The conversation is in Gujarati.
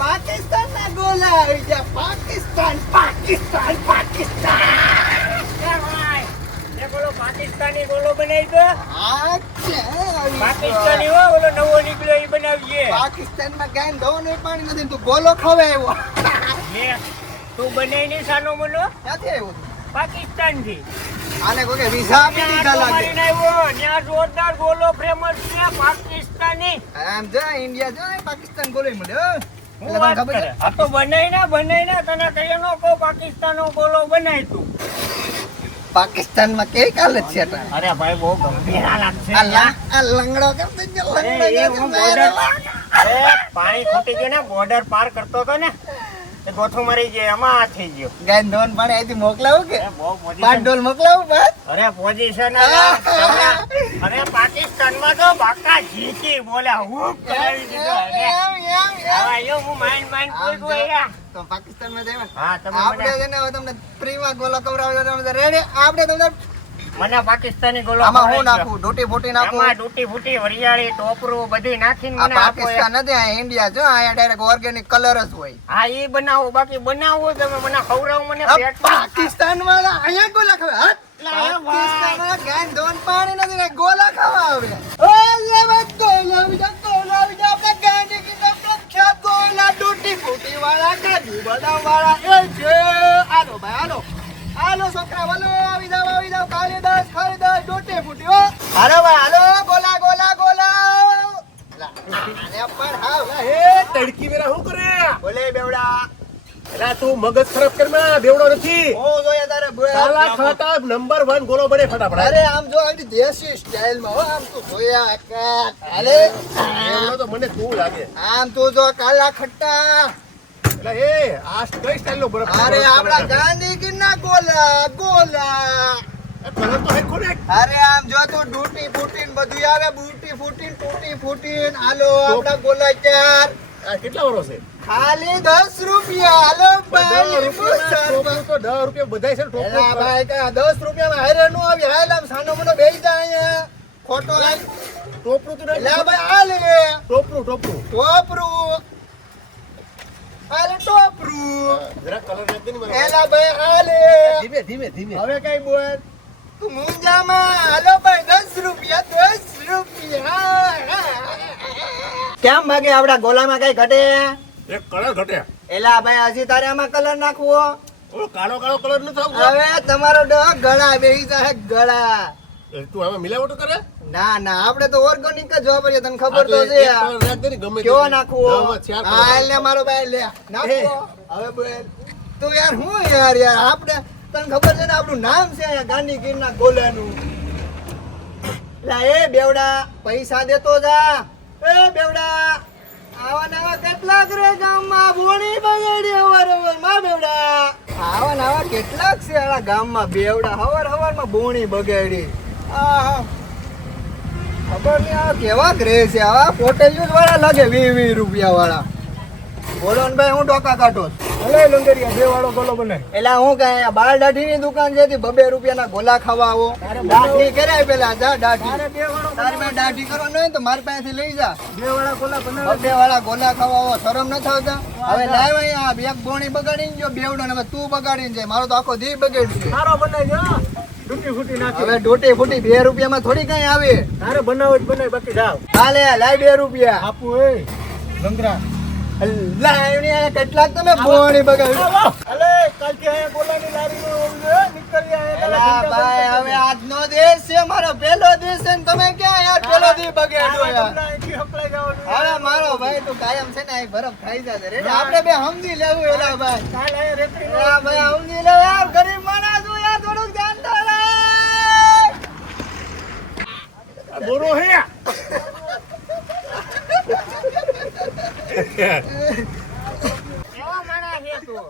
પાકિસ્તાન ના ગોલા આવી ગયા. પાકિસ્તાન પાકિસ્તાન પાકિસ્તાન. બોલો પાકિસ્તાની ગોલો બનાવી દો પાકિસ્તાની? હો ઓલો નવો નીકળ્યો એ બનાવીએ. પાકિસ્તાનમાં પાણી નથી તું ગોલો ખવે આવ્યો તું બનાવી નહીં સાનો મનો ક્યાંથી આવ્યો તું? આને કોઈ કે વિઝા આપી દીધા લાગે. ત્યાં જોરદાર ગોલો ફેમસ છે પાકિસ્તાની. આમ જો ઇન્ડિયા જો પાકિસ્તાન ગોલો મળ્યો આ તો બનાવી ના બનાવી ના તને કહીએ નો કહો પાકિસ્તાન તું. પાકિસ્તાનમાં કેવી હાલત છે અરે ભાઈ બહુ ગંભીર હાલત છે. આ લંગડો કેમ થઈ ગયો? લંગડો પાણી ખૂટી ગયું ને બોર્ડર પાર કરતો હતો ને. એ ગોથું મરી ગયો એમાં આ થઈ ગયો. ગાયન ધોન પણ અહીંથી મોકલાવું કે? બહુ પાંચ ડોલ મોકલાવું બસ? અરે પોઝિશન અરે પાકિસ્તાનમાં તો બાકા જીતી બોલ્યા હું કરાવી દીધો અરે એમ, હું માઇન્ડ માઇન્ડ અહીંયા. તો પાકિસ્તાનમાં જઈએ. હા તમે આપણે મને છે ને તમને ફ્રીમાં ગોલો તો તમે રેડી આપણે તમને મને પાકિસ્તાની ગોલો આમાં હું નાખું? ડોટી ફૂટી નાખું? આમાં ડોટી ફૂટી વરિયાળી ટોપરું બધું નાખીને મને પાકિસ્તાન નથી આ ઇન્ડિયા જો આ ડાયરેક્ટ ઓર્ગેનિક કલર જ હોય. હા એ બનાવો બાકી બનાવો તમે મને ખવડાવો મને પાકિસ્તાન વાળા અહીંયા ગોલા ખાવે. પાકિસ્તાન વાળા પાણી નથી ગોલા ખાવા આવે. ઓલે ભાઈ ગોલા બીજા ગોલા બીજા આપણે ગાંધી કીધા પ્રખ્યાત ગોલા ડૂટી ફૂટી વાળા કાજુ બદામ વાળા એ છે. આલો ભાઈ આલો આલો છોકરા વાલો આવી જાવ આવી જાવ કાલિદાસ કાલિદાસ ડૂટી ફૂટી હો. હાલો ભાઈ હાલો ગોલા ગોલા ગોલા. અને પણ હાવ હે તડકી મેરા શું કરે? બોલે બેવડા. એલા તું મગજ ખરાબ કરમાં બેવડો નથી. હું જોઈએ તારે. કાલા ખાતા નંબર વન ગોલો બને ફટાફટ. અરે આમ જો આવી દેશી સ્ટાઇલમાં હો આમ તું જોયા કાક. હાલે. બેવડો તો મને તું લાગે. આમ તું જો કાલા ખટ્ટા. એલા એ આ કઈ સ્ટાઇલ નો બરફ અરે આપડા ગાંધીગીર ના ગોલા ગોલા. કલર તો હેખો ને અરે આમ જો તું ડૂટી ફૂટીન બધું આવે બૂટી ફૂટીન ટૂટી ફૂટીન હાલો આપડા ગોલા ચાર. કેટલા વર્ષ છે? ખાલી દસ રૂપિયા હાલો ભાઈ રૂપિયા તો રૂપિયા બધાય છે એલા ભાઈ કઈ દસ રૂપિયામાં હારે નો આવી હાલ આમ સાનો મનો બેસી જા અહીંયા. ખોટો હાલ. ટોપરું તો. એલા ભાઈ હાલ. એ. ટોપરું ટોપરું ટોપરું. હાલે ટોપરું જરા કલર નાખ દે એલા ભાઈ હાલે. ધીમે ધીમે ધીમે. હવે કઈ બોલ. તું મુંજામાં હાલો ભાઈ દસ રૂપિયા દસ રૂપિયા. કેમ ભાગે આપડા ગોલામાં કઈ ઘટે? એક કલર ઘટે. એલા ભાઈ હજી તારે આમાં કલર નાખવો? ઓ કાળો કાળો કલર ન થાવ. હવે તમારો ડગ ગળા બેહી જાય ગળા. તું હવે મિલાવટો કરે? ના ના આપણે તો ઓર્ગેનિક જ વાપરીએ તને ખબર તો છે એક દે ને ગમે કેવો નાખવો? હા લે મારો ભાઈ લે. નાખવો હવે બોલ. તું યાર હું યાર યાર આપણે તને ખબર છે ને આપણું નામ છે અહીંયા ગાંધીગીર ના ગોલાનું. લા એ બેવડા પૈસા દેતો જા. એ બેવડા આવા નવા કેટલાક રે ગામમાં ભોણી બગાડી અવાર અવારમાં બેવડા આવા નવા કેટલાક છે આ ગામમાં. બેવડા હવાર હવારમાં બોણી બગાડી ખબર નહીં આ કેવા ગ્રે છે. આવા પોટેલિયસ વાળા લાગે વી વી રૂપિયા વાળા. બોલો ને ભાઈ હું ડોકા કાઢો અલે લંગરિયા બે વાળો ગોલો બને હું દુકાન છે ખાવા આવો? દાઢી કરાય પેલા જા દાઢી. તારે દાઢી હોય તો મારી પાસેથી લઈ જા. બે વાળા ગોલા બનાવે બબે વાળા ગોલા ખાવા આવો શરમ ન થાવતા. હવે લાવ અહીંયા બે બોણી બગાડીને જો બેવડો ને હવે તું બગાડીને જાય. મારો તો આખો દી બગાડશે. સારો બનાવી જો ડૂટી ફૂટી નાખી. હવે ડોટી ફૂટી બે રૂપિયામાં થોડી કઈ આવે. તારે બનાવો જ બનાવી બાકી જાવ હાલે લાય બે રૂપિયા. આપું એ લંગરા લાય કેટલાક તમે બોણી બગાડ્યું અલે કાલથી અહીંયા ગોલાની લારીનું નીકળી એલા ભાઈ હવે આજનો દેશ છે મારો પહેલો દેશ છે ને તમે ક્યાં યાર પહેલો દી બગાડ્યો યાર? હવે મારો ભાઈ તું કાયમ છે ને આ બરફ ખાઈ જશે. રે આપણે બે સમજી લેવું એલા ભાઈ. એલા ભાઈ સમજી લેવું યાર ગરીબ માણસ છું યાર થોડુંક ધ્યાન તો રાખ. બોરો હે કેવો માણસ છે તું